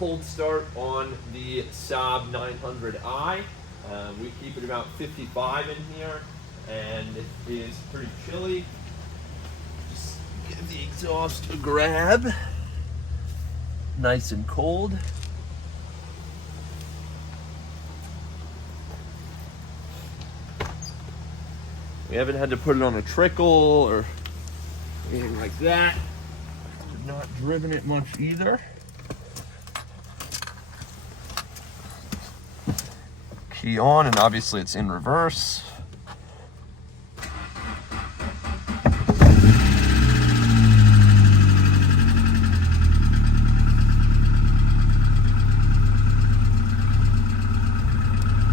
cold start on the Saab 900i. We keep it about 55 in here, and it is pretty chilly. Just give the exhaust a grab. Nice and cold. We haven't had to put it on a trickle or anything like that. We've not driven it much either. Key on, and obviously it's in reverse.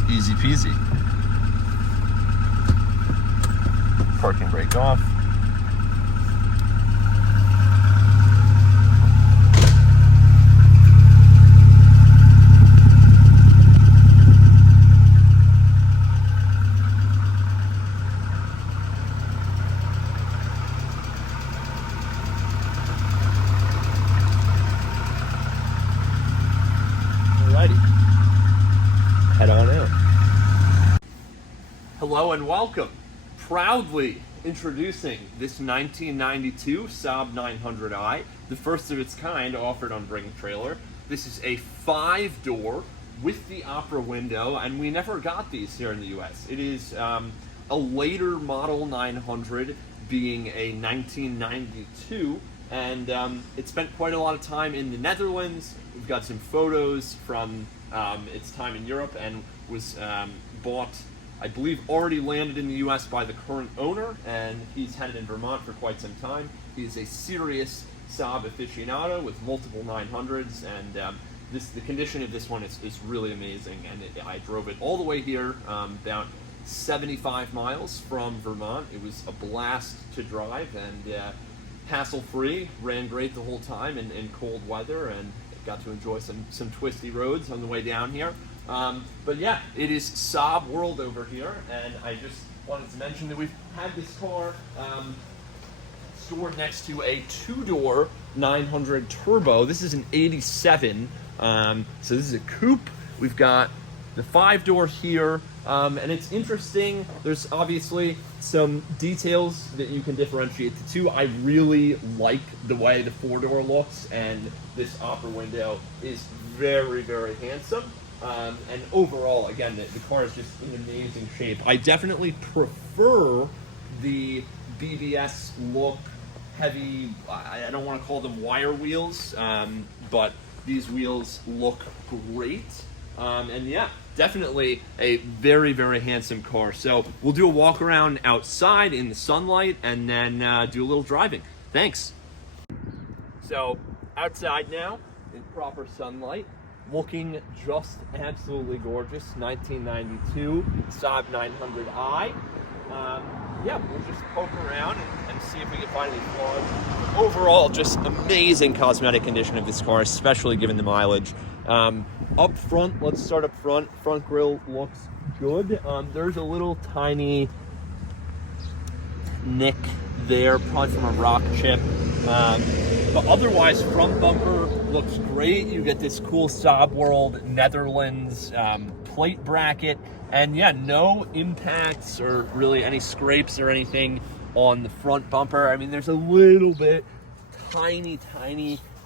Easy peasy. Parking brake off. Alrighty. Head on out. Hello and welcome. Proudly introducing this 1992 Saab 900i, the first of its kind offered on Bring Trailer. This is a 5-door with the opera window, and we never got these here in the US. It is a later model 900, being a 1992, and it spent quite a lot of time in the Netherlands. We've got some photos from its time in Europe, and was bought, I believe, already landed in the US by the current owner, and he's had it in Vermont for quite some time. He is a serious Saab aficionado with multiple 900s, and the condition of this one is really amazing. And I drove it all the way here, about 75 miles from Vermont. It was a blast to drive, and hassle-free, ran great the whole time in cold weather, and got to enjoy some twisty roads on the way down here. But yeah, it is Saab world over here, and I just wanted to mention that we've had this car stored next to a 2-door 900 turbo. This is an 87, so this is a coupe. We've got the 5-door here, and it's interesting. There's obviously some details that you can differentiate the two. I really like the way the 4-door looks, and this opera window is very, very handsome. And overall, again, the car is just in amazing shape. I definitely prefer the BBS look, heavy, I don't want to call them wire wheels, but these wheels look great. And yeah, definitely a very, very handsome car. So we'll do a walk around outside in the sunlight, and then do a little driving. Thanks. So outside now in proper sunlight, looking just absolutely gorgeous. 1992 Saab 900i. Yeah, we'll just poke around and see if we can find any flaws. Overall, just amazing cosmetic condition of this car, especially given the mileage. Up front, let's start up front. Front grille looks good. There's a little tiny nick there, probably from a rock chip. But otherwise, front bumper looks great. You get this cool Saab World Netherlands plate bracket. And yeah, no impacts or really any scrapes or anything on the front bumper. I mean, there's a little bit, tiny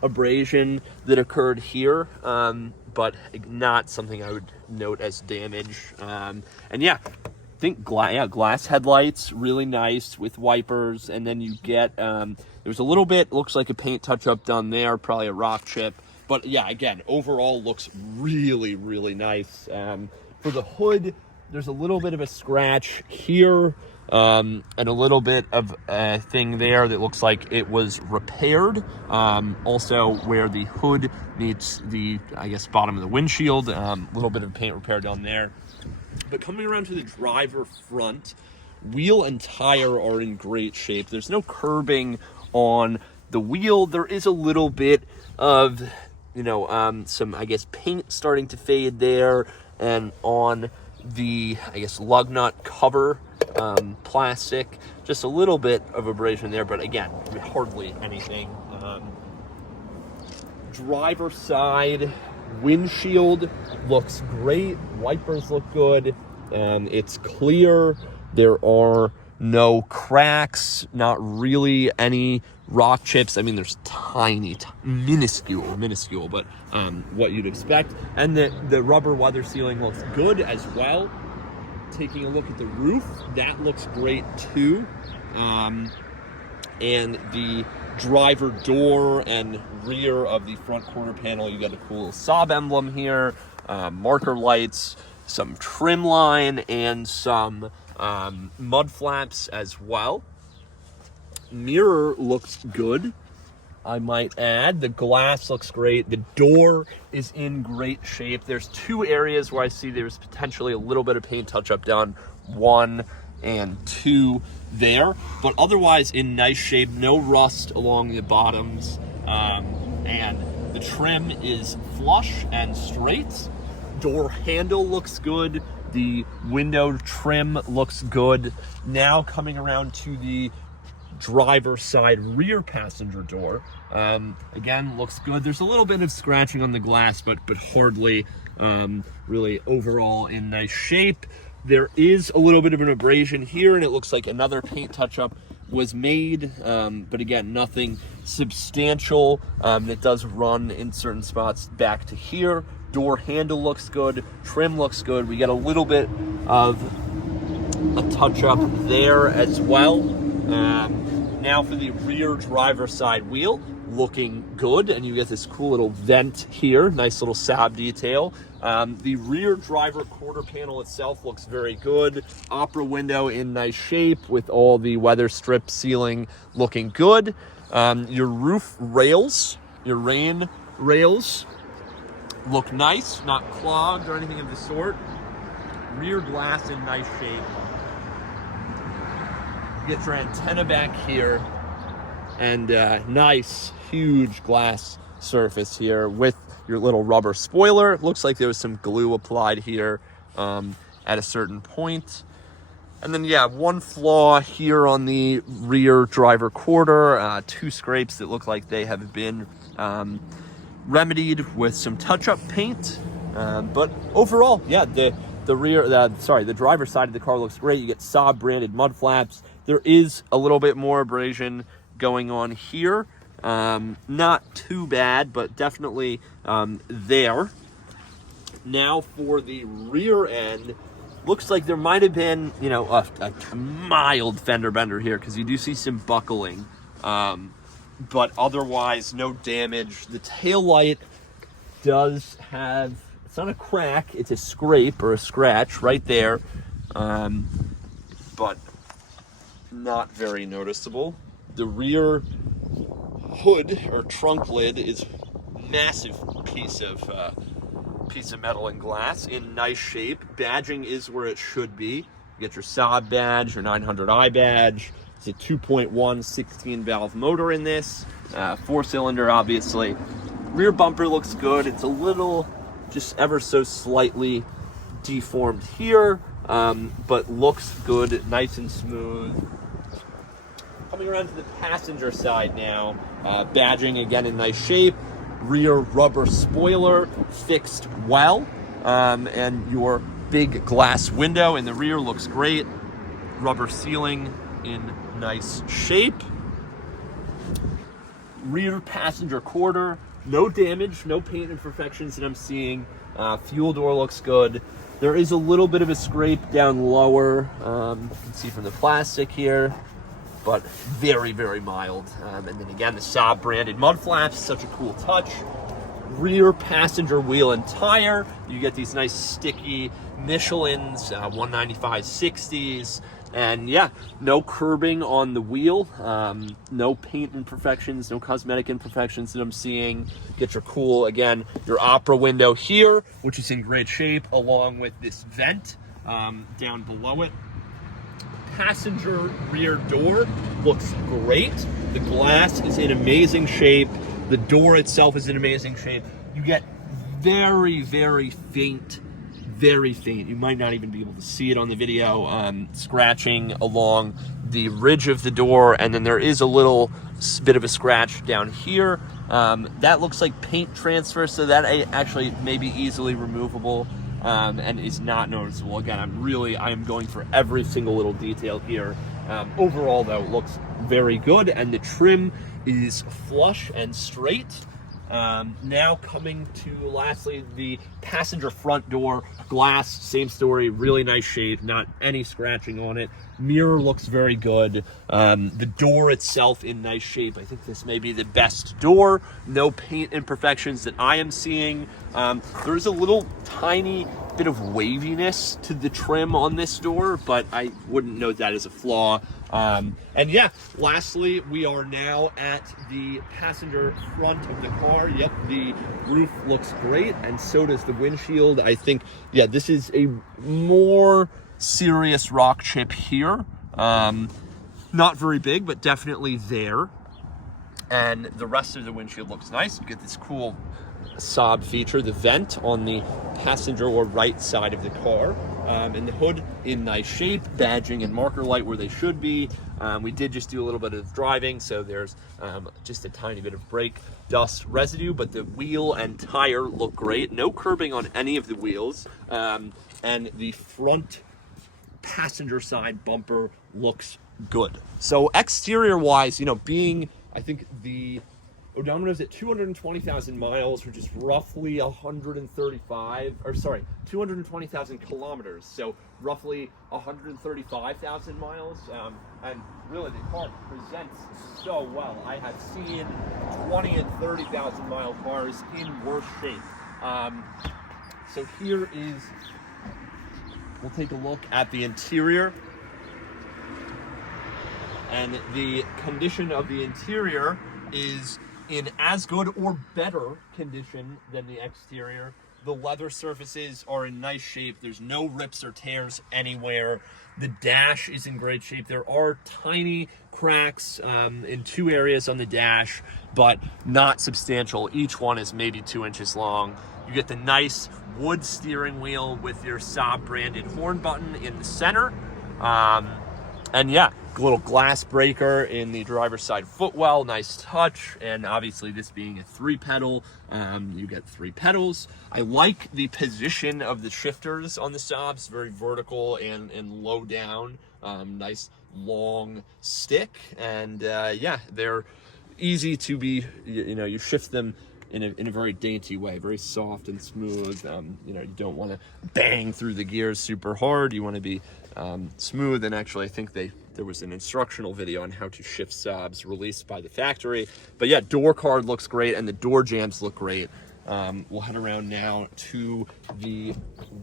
abrasion that occurred here, but not something I would note as damage. And yeah, I think glass headlights, really nice with wipers. And then you get, there's a little bit, looks like a paint touch-up done there, probably a rock chip. But yeah, again, overall looks really, really nice. For the hood, there's a little bit of a scratch here, and a little bit of a thing there that looks like it was repaired. Also where the hood meets the, I guess, bottom of the windshield, a little bit of paint repair done there. But coming around to the driver front, wheel and tire are in great shape. There's no curbing on the wheel. There is a little bit of, some, I guess, paint starting to fade there. And on the, I guess, lug nut cover, plastic, just a little bit of abrasion there, but again, hardly anything. Driver side, Windshield looks great. Wipers look good. It's clear. There are no cracks, not really any rock chips. I mean, there's tiny, minuscule, but what you'd expect. And the rubber weather sealing looks good as well. Taking a look at the roof, that looks great too. And the driver door and rear of the front quarter panel, you got a cool Saab emblem here, marker lights, some trim line, and some mud flaps as well. Mirror looks good, I might add. The glass looks great. The door is in great shape. There's two areas where I see there's potentially a little bit of paint touch-up done, 1 and 2 there, but otherwise in nice shape. No rust along the bottoms, and the trim is flush and straight. Door handle looks good. The window trim looks good. Now coming around to the driver's side rear passenger door, again, looks good. There's a little bit of scratching on the glass, but hardly really overall in nice shape. There is a little bit of an abrasion here, and it looks like another paint touch-up was made, but again, nothing substantial. It does run in certain spots back to here. Door handle looks good. Trim looks good. We get a little bit of a touch-up there as well. Now for the rear driver's side wheel, looking good, and you get this cool little vent here, nice little Saab detail. The rear driver quarter panel itself looks very good. Opera window in nice shape with all the weather strip sealing looking good. Your roof rails, your rain rails look nice, not clogged or anything of the sort. Rear glass in nice shape. Get your antenna back here, and nice huge glass surface here with your little rubber spoiler. Looks like there was some glue applied here at a certain point. And then yeah, one flaw here on the rear driver quarter, 2 scrapes that look like they have been remedied with some touch-up paint, but overall, yeah, the driver's side of the car looks great. You get Saab branded mud flaps. There is a little bit more abrasion going on here. Not too bad, but definitely there. Now for the rear end, looks like there might have been, a mild fender bender here, because you do see some buckling, but otherwise no damage. The tail light does have, it's not a crack, it's a scrape or a scratch right there, but not very noticeable. The rear hood or trunk lid is massive piece of metal and glass in nice shape. Badging is where it should be. You get your Saab badge, your 900i badge. It's a 2.1 16-valve motor in this, 4-cylinder, obviously. Rear bumper looks good. It's a little, just ever so slightly deformed here, but looks good, nice and smooth. Coming around to the passenger side now, badging again in nice shape. Rear rubber spoiler fixed well, and your big glass window in the rear looks great. Rubber sealing in nice shape. Rear passenger quarter, no damage, no paint imperfections that I'm seeing. Fuel door looks good. There is a little bit of a scrape down lower, you can see from the plastic here, but very, very mild. And then again, the Saab branded mud flaps, such a cool touch. Rear passenger wheel and tire, you get these nice sticky Michelin's 195/60s, and yeah, no curbing on the wheel, no paint imperfections, no cosmetic imperfections that I'm seeing. Get your cool, again, your opera window here, which is in great shape, along with this vent down below it. Passenger rear door looks great. The glass is in amazing shape. The door itself is in amazing shape. You get very, very faint, you might not even be able to see it on the video, scratching along the ridge of the door, and then there is a little bit of a scratch down here. That looks like paint transfer, so that actually may be easily removable and is not noticeable. Again, I am going for every single little detail here. Overall, though, it looks very good, and the trim is flush and straight. Now coming to, lastly, the passenger front door. Glass, same story, really nice shape, not any scratching on it. Mirror looks very good. The door itself in nice shape. I think this may be the best door. No paint imperfections that I am seeing. There's a little tiny bit of waviness to the trim on this door, but I wouldn't note that as a flaw. And yeah, lastly, we are now at the passenger front of the car. Yep, the roof looks great, and so does the windshield. I think, yeah, this is a more serious rock chip here. Not very big, but definitely there. And the rest of the windshield looks nice. You get this cool Saab feature, the vent on the passenger or right side of the car, and the hood in nice shape, badging and marker light where they should be. We did just do a little bit of driving, so there's just a tiny bit of brake dust residue, but the wheel and tire look great. No curbing on any of the wheels, and the front passenger side bumper looks good. So exterior wise, you know, being, I think the odometer is at 220,000 miles, which is roughly 220,000 kilometers, so roughly 135,000 miles. And really, the car presents so well. I have seen 20 and 30,000 mile cars in worse shape. So here is, we'll take a look at the interior. And the condition of the interior is in as good or better condition than the exterior. The leather surfaces are in nice shape. There's no rips or tears anywhere. The dash is in great shape. There are tiny cracks in two areas on the dash, but not substantial. Each one is maybe 2 inches long. You get the nice wood steering wheel with your Saab branded horn button in the center. And yeah, little glass breaker in the driver's side footwell, nice touch. And obviously this being a 3-pedal, you get 3 pedals. I like the position of the shifters on the Saabs, very vertical and low down, nice long stick. And yeah, they're easy to be, you know, you shift them in a very dainty way, very soft and smooth. You know, you don't want to bang through the gears super hard. You want to be smooth. And actually, I think there was an instructional video on how to shift Saabs released by the factory. But yeah, door card looks great, and the door jambs look great. We'll head around now to the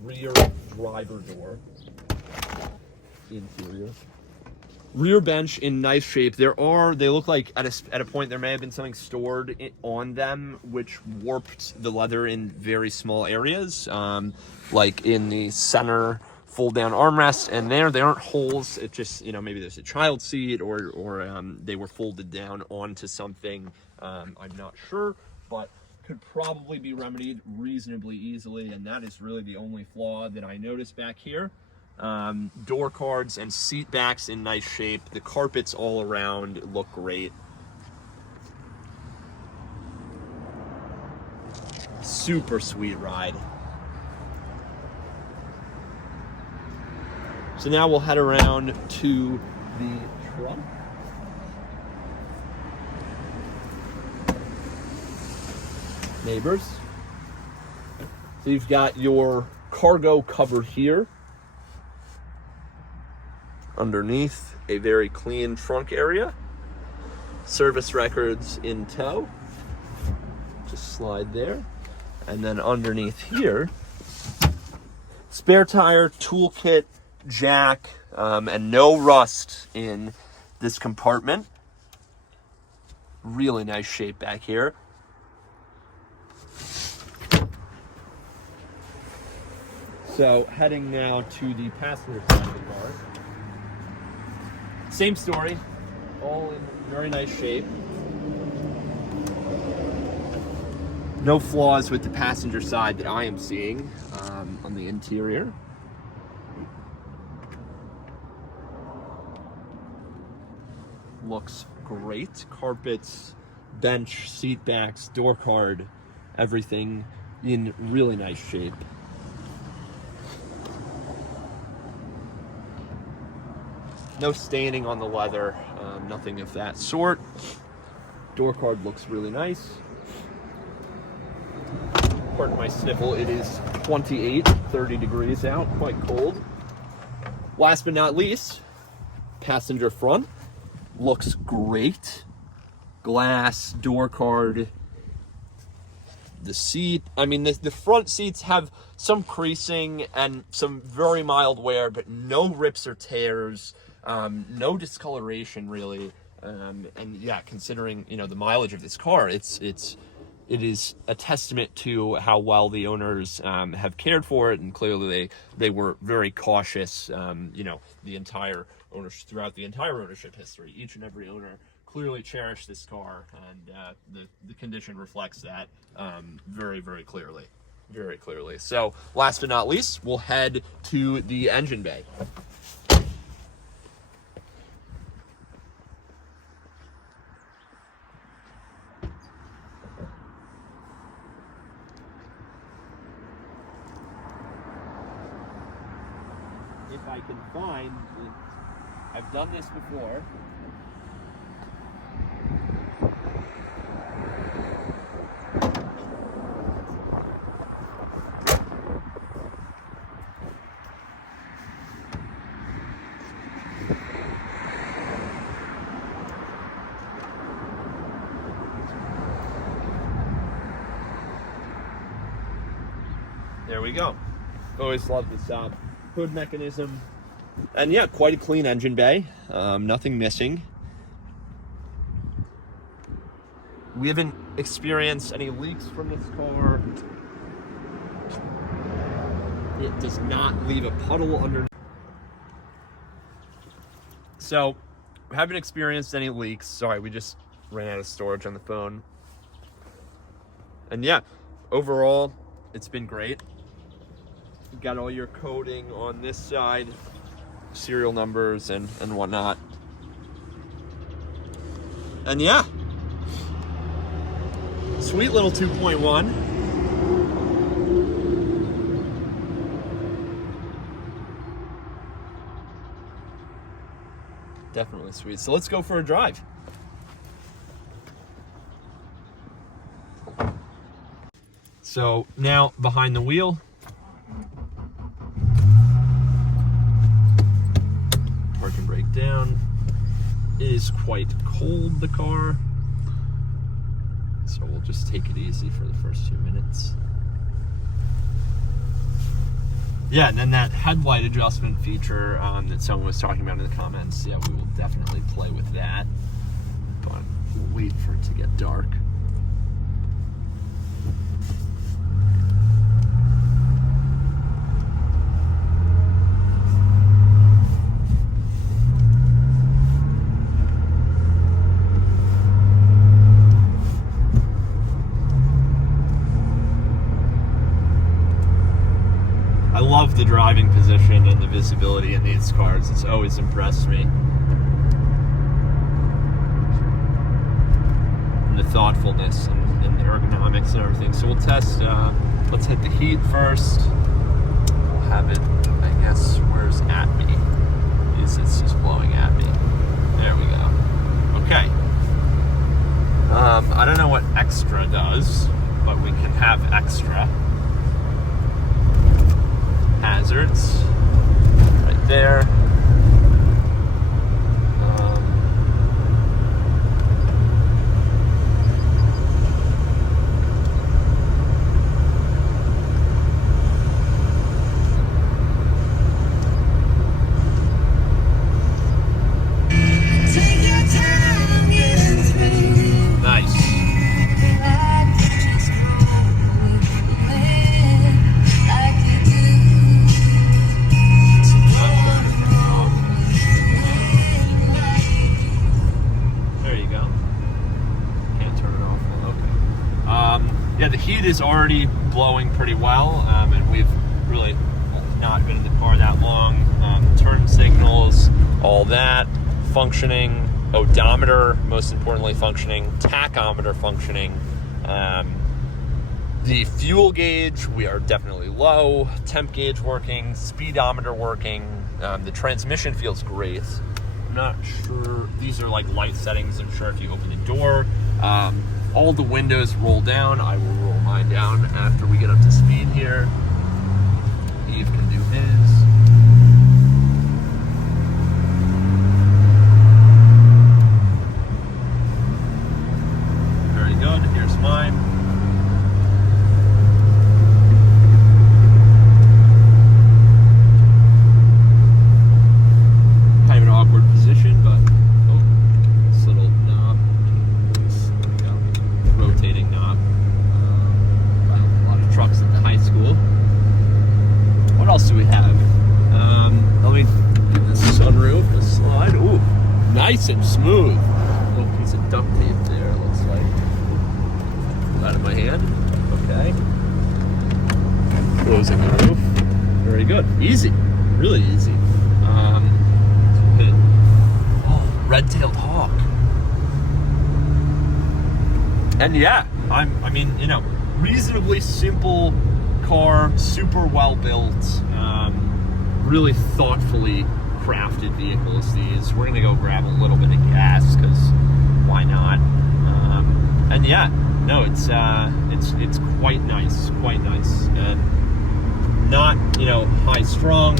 rear driver door interior. Rear bench in nice shape. They look like at a point there may have been something stored on them, which warped the leather in very small areas, like in the center fold down armrest, and there aren't holes. It just, you know, maybe there's a child seat or they were folded down onto something. I'm not sure, but could probably be remedied reasonably easily, and that is really the only flaw that I noticed back here. Door cards and seat backs in nice shape. The carpets all around look great. Super sweet ride. So now we'll head around to the trunk. Neighbors. So you've got your cargo covered here. Underneath, a very clean trunk area. Service records in tow. Just slide there. And then underneath here, spare tire, toolkit, jack, and no rust in this compartment. Really nice shape back here. So heading now to the passenger side of the car. Same story, all in very nice shape. No flaws with the passenger side that I am seeing on the interior. Looks great. Carpets bench, seat backs, door card, everything in really nice shape. No staining on the leather, nothing of that sort. Door card looks really nice. Pardon my sniffle, it is 30 degrees out, quite cold. Last but not least, passenger front looks great. Glass, door card, the seat. I mean, the front seats have some creasing and some very mild wear, but no rips or tears, no discoloration really. And yeah, considering, you know, the mileage of this car, it is a testament to how well the owners have cared for it, and clearly they were very cautious. You know, throughout the entire ownership history, each and every owner clearly cherished this car, and the condition reflects that very, very clearly. Very clearly. So, last but not least, we'll head to the engine bay. If I can find it, I've done this before. There we go. Always loved the Saab hood mechanism. And yeah, quite a clean engine bay. Nothing missing. We haven't experienced any leaks from this car. It does not leave a puddle under. So, we haven't experienced any leaks. Sorry, we just ran out of storage on the phone. And yeah, overall, it's been great. You got all your coding on this side, serial numbers and whatnot. And yeah, sweet little 2.1. Definitely sweet. So let's go for a drive. So now behind the wheel. Park and brake down. It is quite cold, the car. So we'll just take it easy for the first few minutes. Yeah, and then that headlight adjustment feature that someone was talking about in the comments, yeah, we will definitely play with that. But we'll wait for it to get dark. I love the driving position and the visibility in these cars. It's always impressed me. And the thoughtfulness and the ergonomics and everything. So we'll test, let's hit the heat first. We'll have it, I guess, where's at me? It's just blowing at me. There we go. Okay. I don't know what extra does, but we can have extra. Hazards right there. Yeah, the heat is already blowing pretty well, and we've really not been in the car that long. Turn signals, all that, functioning. odometer, most importantly, functioning, tachometer functioning. The fuel gauge, we are definitely low. Temp gauge working, speedometer working. The transmission feels great. I'm not sure, these are like light settings. I'm sure if you open the door, all the windows roll down. I will roll mine down after we get up to speed here. Eve can do his. Very good, here's mine. Kind of an awkward position, but this little knob, there we go, rotating knob. A lot of trucks at the high school. What else do we have? Let me get this sunroof, the slide. Ooh, nice and smooth. A little piece of duct tape there, it looks like. Pull that in my hand. Okay. Closing the roof. Very good. Easy. Really easy. Oh, red-tailed hawk. And yeah, I mean, you know, reasonably simple car, super well built, really thoughtfully crafted vehicles. These, we're gonna go grab a little bit of gas because why not? And yeah, no, it's quite nice, and not, you know, high strung,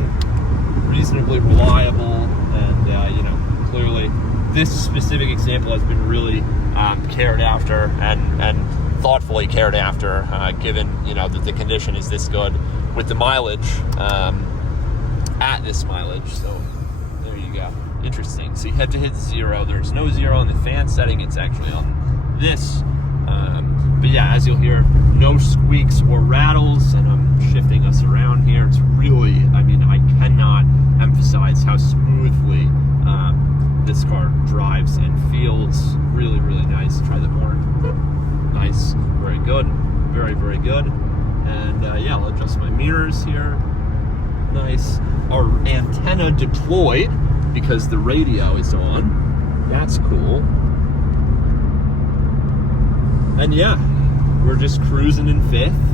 reasonably reliable, and you know, clearly this specific example has been really cared after and thoughtfully cared after, given, you know, that the condition is this good with the mileage at this mileage. So there you go. Interesting. So you had to hit 0. There's no 0 on the fan setting. It's actually on this. But yeah, as you'll hear, no squeaks or rattles, and I'm shifting us around here. It's really, I mean, I cannot emphasize how smoothly this car drives and feels. Really, really nice. Try the horn. Nice. Very good. Very, very good. And yeah, I'll adjust my mirrors here. Nice. Our antenna deployed because the radio is on. That's cool. And yeah, we're just cruising in 5th.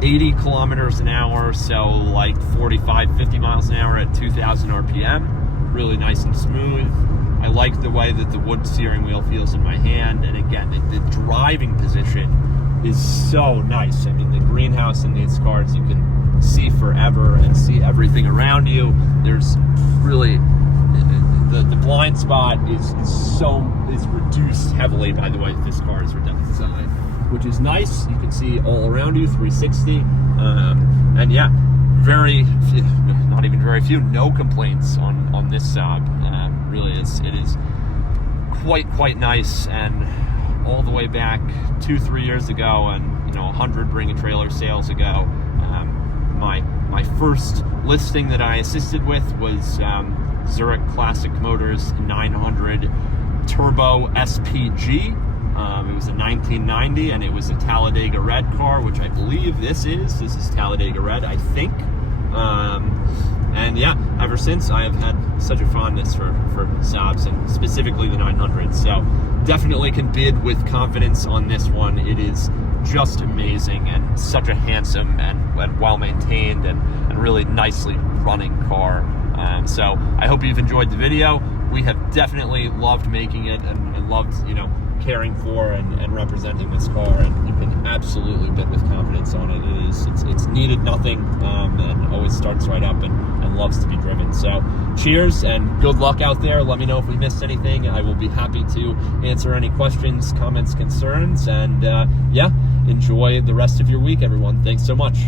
80 kilometers an hour, so like 45, 50 miles an hour at 2,000 RPM. Really nice and smooth. I like the way that the wood steering wheel feels in my hand, and again, the driving position is so nice. I mean, the greenhouse in these cars, you can see forever and see everything around you. There's really, the blind spot is reduced heavily by the way that this car is designed, which is nice. You can see all around you, 360, and yeah, not even very few, no complaints on this Saab. Really, it is quite nice, and all the way back 2-3 years ago, and you know, 100 Bring a Trailer sales ago, my first listing that I assisted with was Zurich Classic Motors 900 Turbo SPG. It was a 1990, and it was a Talladega red car, which I believe this is Talladega red, I think. And yeah, ever since I have had such a fondness for Saabs, and specifically the 900. So definitely can bid with confidence on this one. It is just amazing, and such a handsome and well-maintained and really nicely running car. So I hope you've enjoyed the video. We have definitely loved making it and loved, you know, caring for and representing this car, and you can absolutely bid with confidence on it. It's needed nothing, and always starts right up and loves to be driven. So cheers and good luck out there. Let me know if we missed anything. I will be happy to answer any questions, comments, concerns, and yeah, enjoy the rest of your week, everyone. Thanks so much.